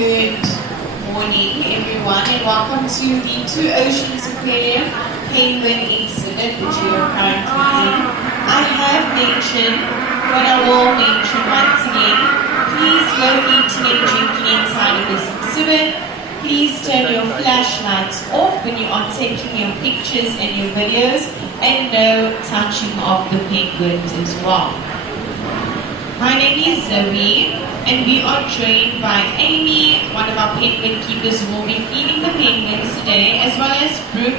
Good morning, everyone, and welcome to the Two Oceans Aquarium Penguin exhibit, which you are currently in. I have mentioned, but I will mention once again, please no eating and drinking inside of this exhibit. Please turn your flashlights off when you are taking your pictures and your videos, and no touching of the penguins as well. My name is Zoe, and we are joined by Amy, one of our penguin keepers who will be feeding the penguins today, as well as Brooke,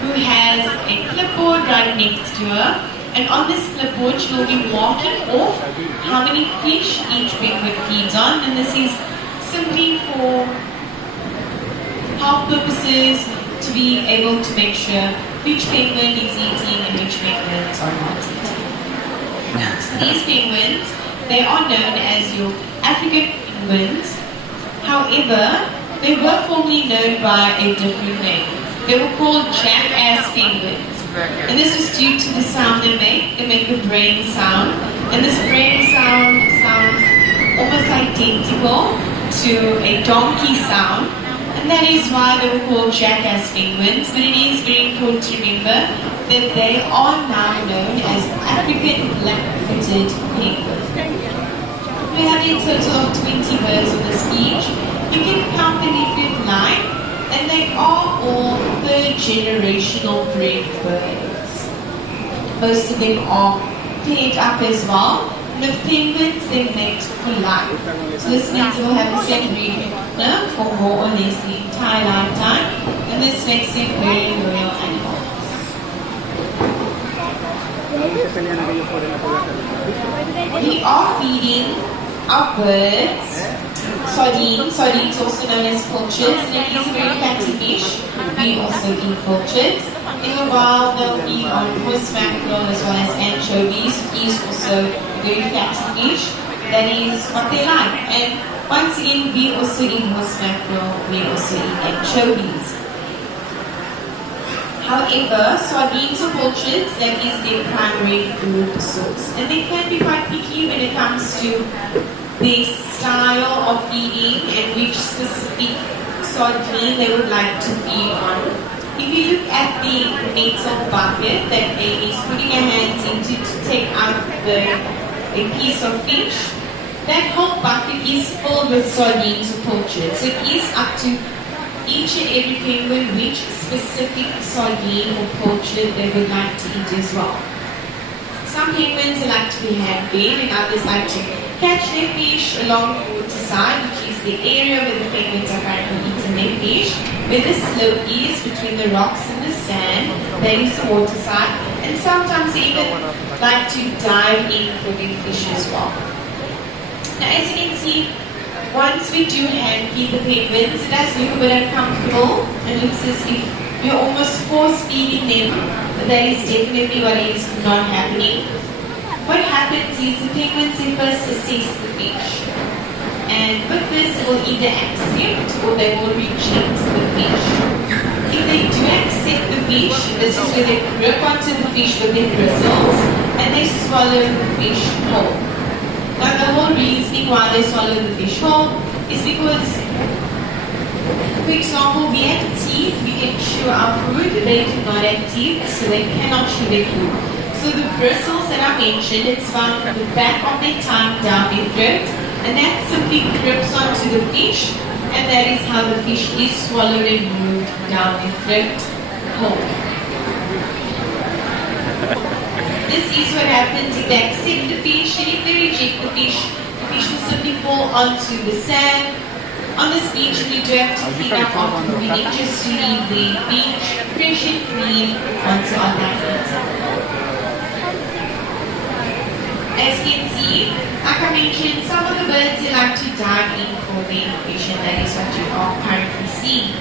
who has a clipboard right next to her. And on this clipboard, she will be marking off how many fish each penguin feeds on. And this is simply for health purposes, to be able to make sure which penguin is eating and which penguins are not eating. So these penguins, they are known as your African penguins. However, they were formerly known by a different name. They were called jackass penguins. And this is due to the sound they make. They make the brain sound. And this brain sound sounds almost identical to a donkey sound. And that is why they were called jackass penguins. But it is very important to remember that they are now known as African black-footed penguins. We have a total of 20 birds on this beach. You can count them if you'd like, and they are all third-generational bred birds. Most of them are paired up as well. And the penguins, they mate for life. So this means they will have the same breed partner for more or less the entire lifetime, and this makes them very loyal animals. We are feeding our birds sardines. Sardines also known as pilchards, and it is a very fatty fish. We also eat pilchards. In the wild, they'll feed on horse mackerel as well as anchovies. It is also a very fatty fish. That is what they like. And once again, we also eat horse mackerel. We also eat anchovies. However, sardines or pilchards, that is their primary food source. And they can be quite picky when it comes to the style of feeding and which specific sardine they would like to feed on. If you look at the metal bucket that Amy is putting her hands into to take out a piece of fish, that whole bucket is filled with sardines or pilchards. So it is up to each and every penguin which specific sardine or pilchard they would like to eat as well. Some penguins like to be hand-fed, and others like to catch their fish along the waterside, which is the area where the penguins are currently eating their fish, where the slope is between the rocks and the sand. That is the waterside, and sometimes they even like to dive in for their fish as well. Now, as you can see, once we do hand feed the penguins, it does look a bit uncomfortable and looks as if you're almost force feeding them, but that is definitely what is not happening. What happens is the penguins will first assess the fish, and with this they will either accept or they will reject the fish. If they do accept the fish, this is where they grip onto the fish with their bristles and they swallow the fish whole. Now the whole reasoning why they swallow the fish whole is because, for example, we have teeth, we can chew our food, they do not have teeth, so they cannot chew their food. So the bristles that I mentioned, it's found from the back of their tongue down their throat, and that simply grips onto the fish, and that is how the fish is swallowed and moved down their throat whole. This is what happens if they accept the fish, and if they reject the fish will simply fall onto the sand. On this beach, we do have to clean up after moving just to leave the beach fresh and clean once our life is. As you can see, like I mentioned, some of the birds they like to dive in for their fish, and that is what you are currently seeing.